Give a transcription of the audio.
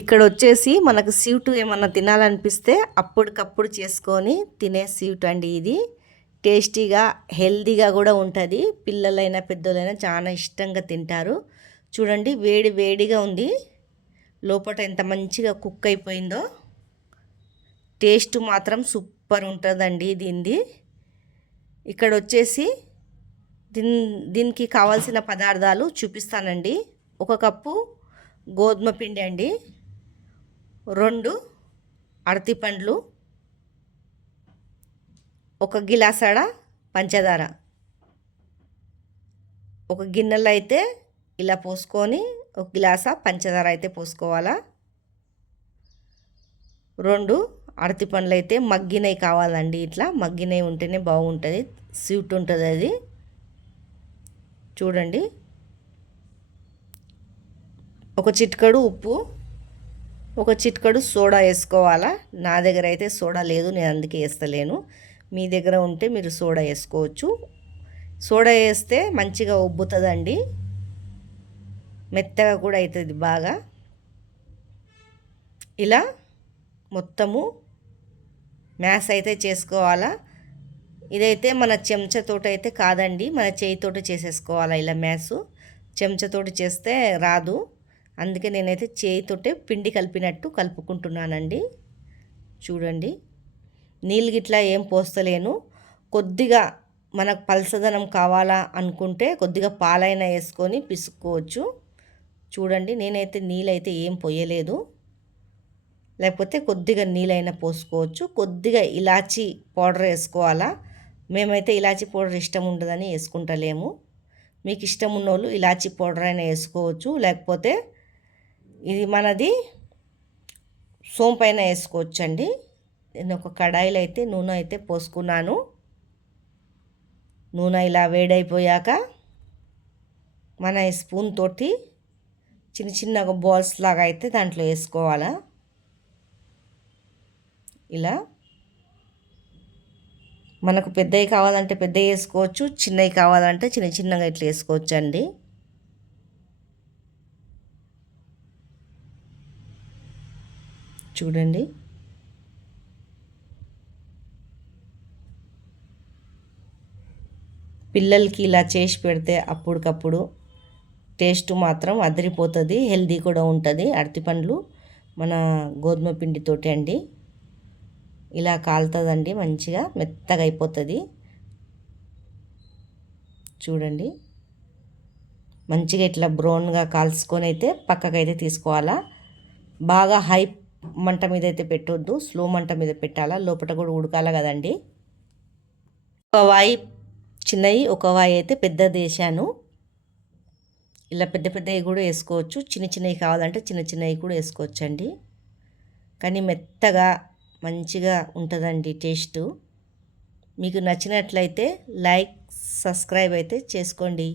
ఇక్కడ వచ్చేసి మనకు స్వీట్ ఏమన్నా తినాలనిపిస్తే అప్పటికప్పుడు చేసుకొని తినే స్వీట్ అండి. ఇది టేస్టీగా హెల్తీగా కూడా ఉంటుంది. పిల్లలైనా పెద్దలైనా చాలా ఇష్టంగా తింటారు. చూడండి వేడి వేడిగా ఉంది. లోపల ఎంత మంచిగా కుక్ అయిపోయిందో. టేస్ట్ మాత్రం సూపర్ ఉంటుందండి దీనిది. ఇక్కడ వచ్చేసి దీనికి కావాల్సిన పదార్థాలు చూపిస్తానండి. 1 కప్పు గోధుమ పిండి అండి, 2 అరటిపండ్లు, 1 గిలాసాడ పంచదార. ఒక గిన్నెలో అయితే ఇలా పోసుకొని 1 గ్లాస పంచదార అయితే పోసుకోవాలా. 2 అరటిపండ్లు అయితే మగ్గినవి కావాలండి. ఇట్లా మగ్గినవి ఉంటేనే బాగుంటుంది, స్వీట్ ఉంటుంది అది. చూడండి, 1 చిటికెడు ఉప్పు, 1 చిటికెడు సోడా వేసుకోవాలా. నా దగ్గర అయితే సోడా లేదు, నేను అందుకే వేస్తలేను. మీ దగ్గర ఉంటే మీరు సోడా వేసుకోవచ్చు. సోడా వేస్తే మంచిగా ఉబ్బుతుందండి, మెత్తగా కూడా అవుతుంది బాగా. ఇలా మొత్తము మ్యాష్ అయితే చేసుకోవాలా. ఇదైతే మన చెంచాతోటి అయితే కాదండి, మన చేయితోటి చేసేసుకోవాలా. ఇలా మ్యాష్ చెంచాతోటి చేస్తే రాదు, అందుకే నేనైతే చేయితోటే పిండి కలిపినట్టు కలుపుకుంటున్నానండి. చూడండి, నీళ్ళు గిట్లా ఏం పోస్తలేను. కొద్దిగా మనకు పలసదనం కావాలా అనుకుంటే కొద్దిగా పాలైనా వేసుకొని పిసుక్కోవచ్చు. చూడండి, నేనైతే నీళ్ళైతే ఏం పోయలేదు, లేకపోతే కొద్దిగా నీళ్ళైనా పోసుకోవచ్చు. కొద్దిగా ఇలాచీ పౌడర్ వేసుకోవాలా. మేమైతే ఇలాచీ పౌడర్ ఇష్టం ఉండదని వేసుకుంటలేము. మీకు ఇష్టం ఉన్నోళ్ళు ఇలాచీ పౌడర్ అయినా వేసుకోవచ్చు, లేకపోతే ఇది మనది సోంపైన వేసుకోవచ్చండి. నేను ఒక కడాయిలో అయితే నూనె అయితే పోసుకున్నాను. నూనె ఇలా వేడైపోయాక మన స్పూన్ తోటి చిన్న చిన్నగా బాల్స్ లాగా అయితే దాంట్లో వేసుకోవాలా. ఇలా మనకు పెద్దవి కావాలంటే పెద్దవి వేసుకోవచ్చు, చిన్నవి కావాలంటే చిన్న చిన్నగా ఇట్లా వేసుకోవచ్చు అండి. చూడండి, పిల్లలకి ఇలా చేసి పెడితే అప్పటికప్పుడు టేస్ట్ మాత్రం అదిరిపోతుంది, హెల్దీ కూడా ఉంటుంది. అరటిపండ్లు మన గోధుమ పిండితోటి అండి. ఇలా కాలుతుందండి, మంచిగా మెత్తగా అయిపోతుంది. చూడండి, మంచిగా ఇట్లా బ్రౌన్గా కాల్చుకొని అయితే పక్కకైతే తీసుకోవాలా. బాగా హై మంట మీద అయితే పెట్టొద్దు, స్లో మంట మీద పెట్టాలా, లోపల కూడా ఉడకాల కదండి. 1 వాయి చిన్నవి, 1 వాయి అయితే పెద్దది వేసాను. ఇలా పెద్ద పెద్దవి కూడా వేసుకోవచ్చు, చిన్న చిన్నవి కావాలంటే చిన్న చిన్నవి కూడా వేసుకోవచ్చండి. కానీ మెత్తగా మంచిగా ఉంటుందండి టేస్ట్. మీకు నచ్చినట్లయితే లైక్, సబ్స్క్రైబ్ అయితే చేసుకోండి.